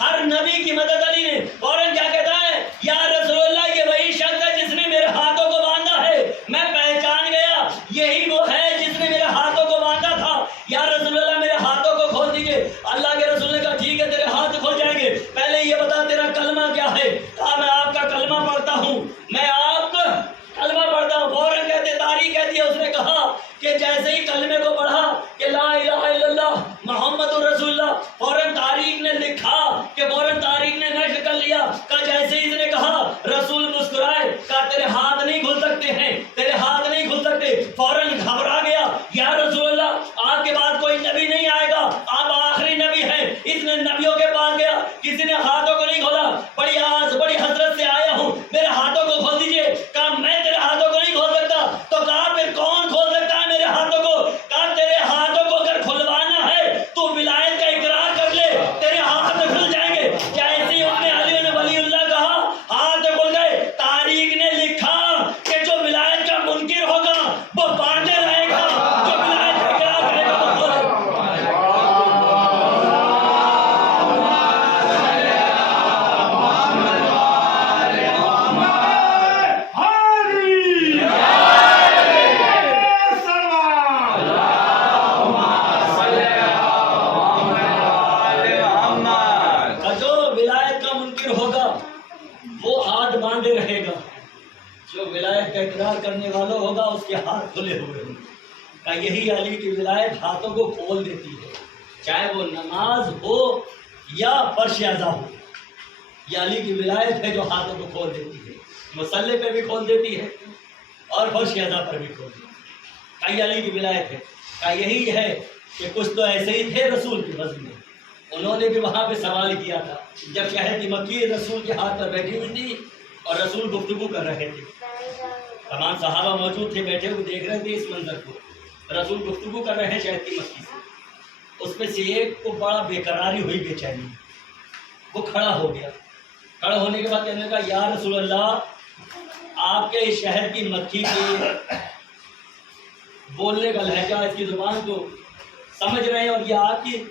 ہر نبی کی مدد علی نے. فوراً کیا کہتا ہے یا رسول اللہ یہ وہی شخص ہے جس نے میرے ہاتھوں کو باندھا ہے، میں پہچان گیا یہی وہ ہے جس نے میرے ہاتھوں کو باندھا تھا. یا رسول اللہ میرے ہاتھوں کو کھول دیجئے. اللہ کے رسول نے کہا ٹھیک ہے تیرے ہاتھ کھل جائیں گے، پہلے یہ بتا تیرا کلمہ کیا ہے؟ کہا میں آپ کا کلمہ پڑھتا ہوں، میں آپ کا کلمہ پڑھتا ہوں. فوراً کہتے تاریخ کہتی ہے اس نے کہا کہ جیسے ہی کلمے کو پڑھا کہ لا الہ الا اللہ محمد رسول اللہ، فوراً تاریخ نے لکھا کہ فوراً تاریخ نے نشر کر لیا. کہا جیسے ہی اس نے کہا رسول مسکرائے، کہا تیرے ہاتھ نہیں کھل سکتے ہیں، تیرے ہاتھ نہیں کھل سکتے. فوراً گھبرا گیا، یا رسول اللہ آپ کے بعد کوئی نبی نہیں آئے گا، آپ آخری نبی ہیں. اس نے نبیوں کے پاس گیا، کسی نے ہاتھوں کو نہیں کھولا. بڑی آس بڑی حسرت سے آیا ہوں، میرے ہاتھوں کو کھول دیجئے. کہا میں تیرے ہاتھوں کو نہیں کھول سکتا. تو کہا پھر کون کھول سکتا ہے میرے ہاتھوں کو؟ کہا تیرے ہاتھوں کو اگر کھلوانا ہے تو ولایت کا اقرار کر لے، تیرے ہاتھ کھل جائیں گے. جیسے ہی اس نے علی نے ولی اللہ کہا ہاتھ کھل گئے. تاریخ نے لکھا کہ جو ولایت کا منکر ہوگا وہ باندھے رہے گا، جو ولایت کا اقرار کرے گا وہ کھولے گا. جو ولایت کا اقرار کرنے والا ہوگا اس کے ہاتھ کھلے ہوئے ہوں. کہ یہی علی کی ولایت ہاتھوں کو کھول دیتی ہے، چاہے وہ نماز ہو یا فرش اعضا ہو. یہ علی کی ولایت ہے جو ہاتھوں کو کھول دیتی ہے، مصلی پہ بھی کھول دیتی ہے اور فرش اعضا پر بھی کھول دیتی ہے. کہ یہ علی کی ولایت ہے. کہ یہی ہے کہ کچھ تو ایسے ہی تھے رسول کے وزن میں، انہوں نے بھی وہاں پہ سوال کیا تھا جب شہر کی مکی رسول کے ہاتھ پر بیٹھی ہوئی تھی اور رسول گفتگو کر رہے تھے. تمام صحابہ موجود تھے، بیٹھے ہوئے دیکھ رہے تھے اس منظر کو. رسول گفتگو کر رہے ہیں شہد کی مکھی سے. اس میں سے ایک کو بڑا بے قراری ہوئی، بے چینی. وہ کھڑا ہو گیا. کھڑا ہونے کے بعد کہنے لگا یا رسول اللہ آپ کے شہد کی مکھی کے بولنے کا لہجہ، اس کی زبان کو سمجھ رہے ہیں اور یہ آپ کی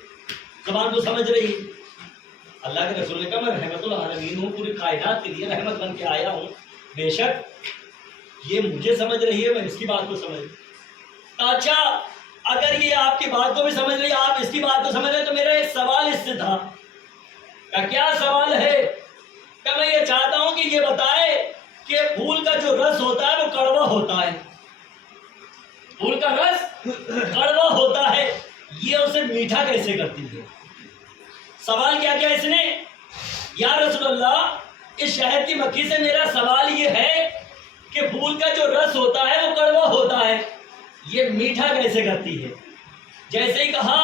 زبان کو سمجھ رہی. اللہ کے رسول نے کہا میں رحمت العالمین ہوں، پوری کائنات کے لیے رحمت بن کے آیا ہوں. بے شک یہ مجھے سمجھ رہی ہے، میں اس کی بات کو سمجھ. اچھا اگر یہ آپ کی بات کو بھی سمجھ رہی ہے، آپ اس کی بات کو سمجھ رہے تو میرا ایک سوال اس سے تھا. کیا سوال ہے؟ کہ میں یہ چاہتا ہوں کہ یہ بتائے کہ پھول کا جو رس ہوتا ہے وہ کڑوا ہوتا ہے. پھول کا رس کڑوا ہوتا ہے، یہ اسے میٹھا کیسے کرتی ہے؟ سوال کیا کیا اس نے؟ یا رسول اللہ اس شہد کی مکھی سے میرا سوال یہ ہے کہ پھول کا جو رس ہوتا ہے وہ کڑوا ہوتا ہے، یہ میٹھا کیسے کرتی ہے؟ جیسے ہی کہا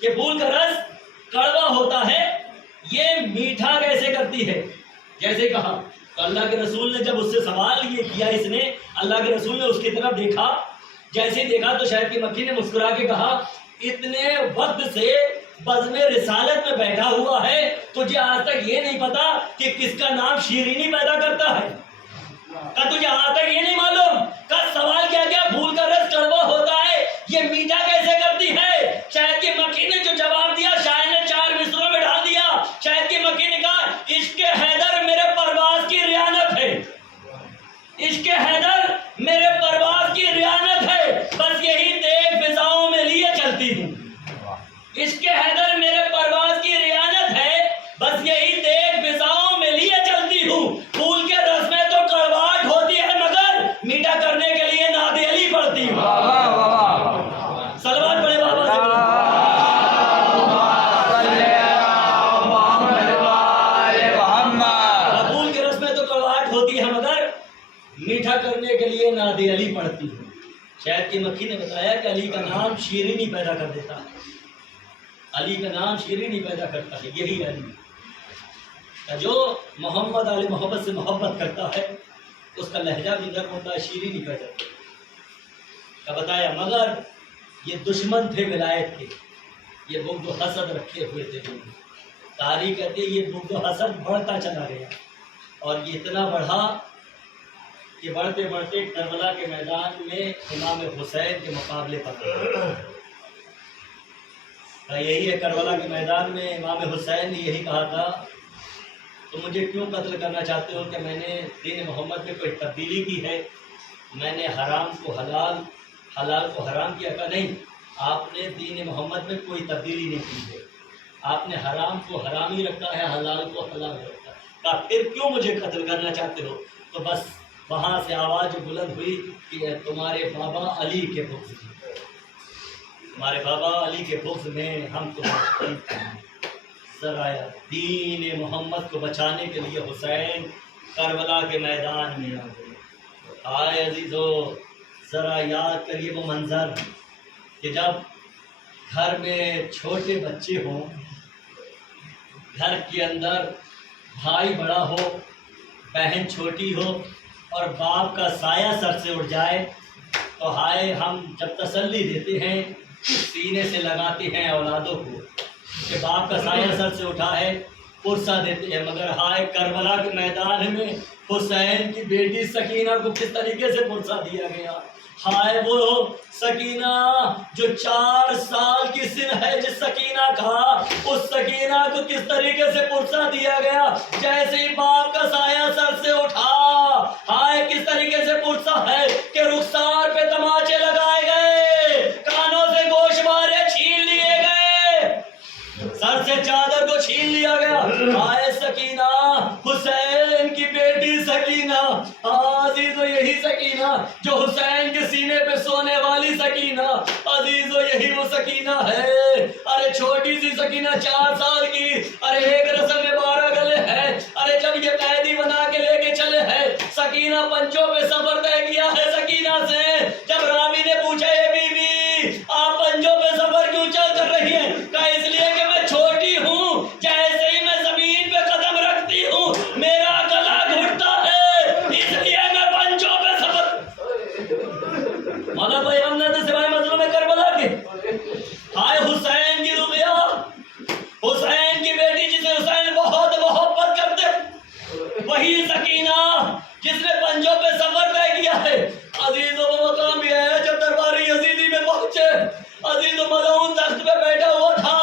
کہ پھول کا رس کڑوا ہوتا ہے، یہ میٹھا کیسے کرتی ہے، جیسے ہی کہا تو اللہ کے رسول نے جب اس سے سوال یہ کیا، اس نے اللہ کے رسول نے اس کی طرف دیکھا. جیسے ہی دیکھا تو شہد کی مکھی نے مسکرا کے کہا اتنے وقت سے بزم رسالت میں بیٹھا ہوا ہے، تجھے آج تک یہ نہیں پتا کہ کس کا نام شیرینی پیدا کرتا ہے؟ کہ تجھے آج تک یہ نہیں معلوم؟ کہ سوال کیا کیا پھول کا رس کڑوا ہوتا ہے، یہ میٹھا کیسے کرتی ہے؟ شہد کی مکھی نے جو جواب دیا شاعر نے 4 مصروں میں ڈال دیا. شہد کی مکھی نے کہا عشق حیدر میرے پرواز کی ریانت ہے. چاٹ ہوتی ہے مگر میٹھا کرنے کے لیے ناد علی پڑھتی ہے۔ شہد کی مکھی نے بتایا کہ علی کا نام شیرینی پیدا کر دیتا ہے، علی کا نام شیرینی پیدا کرتا ہے، یہی علی ہے۔ جو محمد علی محبت سے محبت کرتا ہے اس کا لہجہ بھی نرم ہوتا ہے، شیرینی پیدا کرتا ہے۔ بتایا مگر یہ دشمن تھے ولایت کے، یہ بغض و حسد رکھے ہوئے تھے۔ تاریخ کہتے ہیں یہ بغض و حسد بڑھتا چلا گیا اور یہ اتنا بڑھا کہ بڑھتے بڑھتے کربلا کے میدان میں امام حسین کے مقابلے پر یہی ہے۔ کربلا کے میدان میں امام حسین نے یہی کہا تھا، تو مجھے کیوں قتل کرنا چاہتے ہو کہ میں نے دین محمد میں کوئی تبدیلی کی ہے؟ میں نے حرام کو حلال، حلال کو حرام کیا؟ کہ نہیں، آپ نے دین محمد میں کوئی تبدیلی نہیں کی ہے، آپ نے حرام کو حرام ہی رکھا ہے، حلال کو حلال رکھا ہے۔ کہا پھر کیوں مجھے قتل کرنا چاہتے ہو؟ تو بس وہاں سے آواز بلند ہوئی کہ تمہارے بابا علی کے بغض میں، تمہارے بابا علی کے بغض میں ہم تمہارے ذرا دین محمد کو بچانے کے لیے حسین کربلا کے میدان میں آ گئے۔ آئے عزیزو، ذرا یاد کریے وہ منظر کہ جب گھر میں چھوٹے بچے ہوں، گھر کے اندر بھائی بڑا ہو، بہن چھوٹی ہو اور باپ کا سایہ سر سے اٹھ جائے تو ہائے ہم جب تسلی دیتے ہیں سینے سے لگاتے ہیں اولادوں کو کہ باپ کا سایہ سر سے اٹھا ہے، پرسہ دیتے ہیں، مگر ہائے کربلا کے میدان میں حسین کی بیٹی سکینہ کو کس طریقے سے پرسہ دیا گیا۔ ہائے وہ سکینہ جو 4 سال کی سن ہے جس سکینہ کا، اس سکینہ کو کس طریقے سے پرسہ دیا گیا، جیسے ہی باپ کا سایہ سر سے اٹھا، ہائے کس طریقے سے پرسہ ہے کہ رخسار پہ تماچے لگائے گئے، کانوں سے گوشوارے چھین لیے گئے، سر سے چادر کو چھین لیا گیا۔ ہائے سکینہ، حسین کی بیٹی سکینہ، عزیزو یہی سکینہ جو حسین کے سینے پہ سونے والی سکینہ، عزیزو یہی وہ سکینہ ہے۔ ارے چھوٹی سی سکینہ 4 سال کی، ارے ایک رسم میں 12 گلے ہے، ارے جب یہ قیدی بنا کے لے کے چلے ہیں، سکینہ پنجوں پہ سفر طے کیا ہے سکینہ سے۔ جب راوی نے پوچھا اے بی بی آپ پنجوں پہ سفر کیوں چل کر رہی ہیں؟ کہا اس لیے کہ میں چھوٹی ہوں، جیسے ہی میں زمین پہ قدم رکھتی ہوں میرا گلا گھٹتا ہے، اس لیے میں پنجوں پہ سفر۔ مولا کوئی غم نہ تھا سوائے مظلوم کربلا کے۔ ہائے حسین کی رقیہ، حسین کی بیٹی جسے حسین بہت محبت کرتے، وہی سکینہ جس نے پنجوں پہ سفر طے کیا ہے۔ عزیز و مقام بھی ہے جب درباری یزیدی میں پہنچے، عزیز و ملعون تخت پہ بیٹھا ہوا تھا،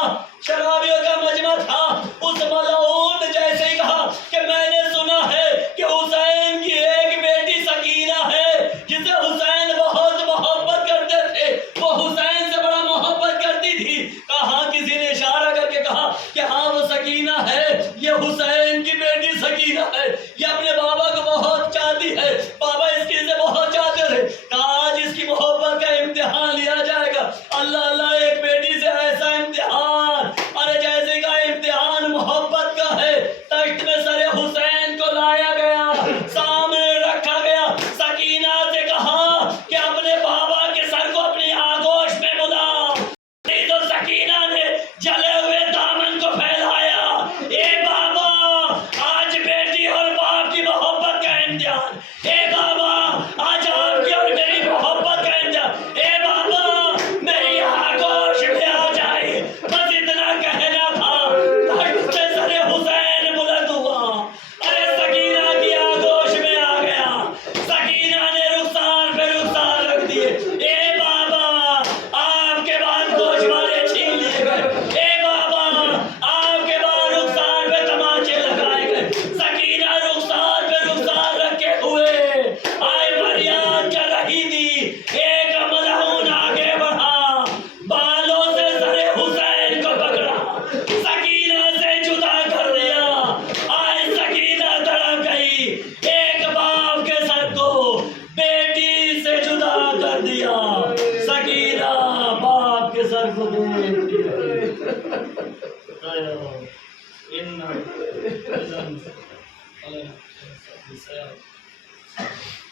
شرابیوں کا مجمع تھا، اس ملعون نے جیسے ہی کہا کہ میں نے سنا ہے کہ حسین کی ایک بیٹی سکینہ ہے جسے حسین بہت محبت کرتے تھے، وہ حسین سے بڑا محبت کرتی تھی۔ کہاں کسی نے اشارہ کر کے کہا کہ ہاں وہ سکینہ ہے، یہ حسین کی بیٹی سکینہ ہے، یہ اپنے بابا کو بہت چاہتی ہے، بابا اس کی سے بہت چاہتے تھے۔ آج اس کی محبت کا امتحان لیا جائے گا۔ اللہ اللہ، ایک بیٹی سے ایسا امتحان، ارے جیسے کا امتحان محبت کا ہے، تخت میں سر حسین کو لایا گیا، سامنے رکھا گیا، سکینہ سے کہا کہ اپنے بابا کے سر کو اپنی آغوش میں بلا۔ تو سکینہ نے جلے ہوئے دامن کو پھیلایا، اے بابا آج بیٹی اور باپ کی محبت کا امتحان، اے بابا آج آپ کی اور میری محبت کا امتحان، اے بابا میری آغوش میں آ جائے۔ بس اتنا کہنا تھا، تخت سے سر حسین بلند ہوا، ارے سکینہ کی آغوش میں آ گیا، سکینہ نے رخسار پہ رخسار رکھ دیے، اے بابا آپ کے بعد گوشوارے چھین لیے گئے، اے بابا آپ کے بعد رخسار پہ تماچے لگائے گئے، سکینہ رخسار پہ رخسار رکھے ہوئے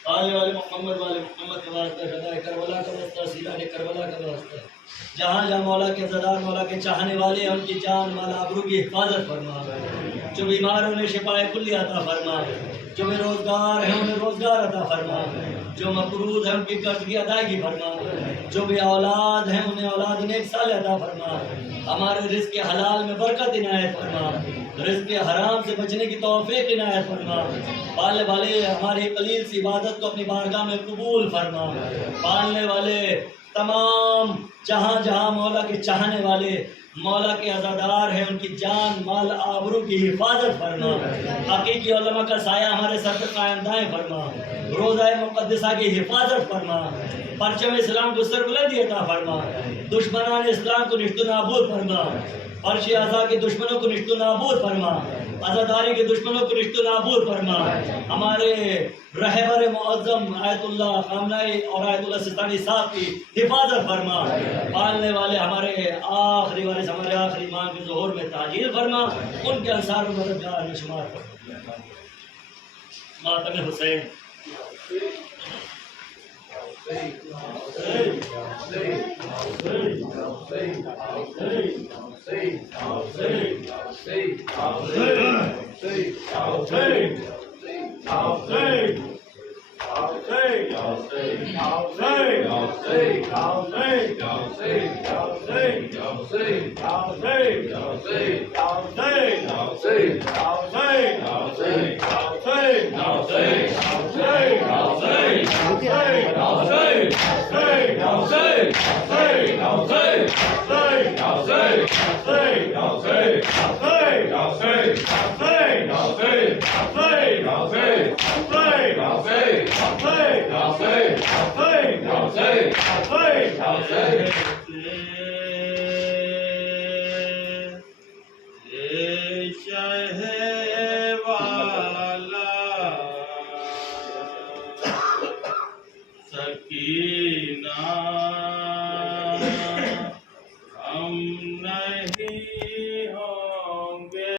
آنے والے محمد کے واسطے فدائے کربلا کا واسطہ، سیران کربلا کا واسطہ، جہاں جہاں مولا کے عزادار، مولا کے چاہنے والے ہیں، ان کی جان مال آبرو کی حفاظت فرما، جو بیمار ہیں انہیں شفا کلی عطا فرما، جو بے روزگار ہیں انہیں روزگار عطا فرما، جو مقروض ہیں ان کی قرض کی ادائیگی فرما، جو بے اولاد ہیں انہیں اولاد نیک صالح عطا فرما، ہمارے رزق کے حلال میں برکت عنایت فرما، رزق کے حرام سے بچنے کی توفیق عنایت فرما، پالنے والے ہماری قلیل سی عبادت کو اپنی بارگاہ میں قبول فرما، پالنے والے تمام جہاں جہاں مولا کے چاہنے والے، مولا کے عزادار ہیں، ان کی جان مال آبرو کی حفاظت فرما، حقیقی علماء کا سایہ ہمارے سر پر قائم دائیں فرما، روزہ مقدسہ کی حفاظت فرما، پرچم اسلام کو سربلندی عطا فرما، دشمنان اسلام کو نشت و نابود فرما، فرش اعضاء کے دشمنوں کو نشت و نابود فرما، عزاداری کے دشمنوں کو نشت و نابود فرما، ہمارے رہبر معظم آیت اللہ خامنائی اور آیت اللہ سستانی صاحب کی حفاظت فرما، پالنے والے ہمارے آخری وارث، ہمارے آخری ماں کے ظہور میں تعجیل فرما، ان کے انصار و مددگار میں شمار فرما۔ ماتم حسین سکینہ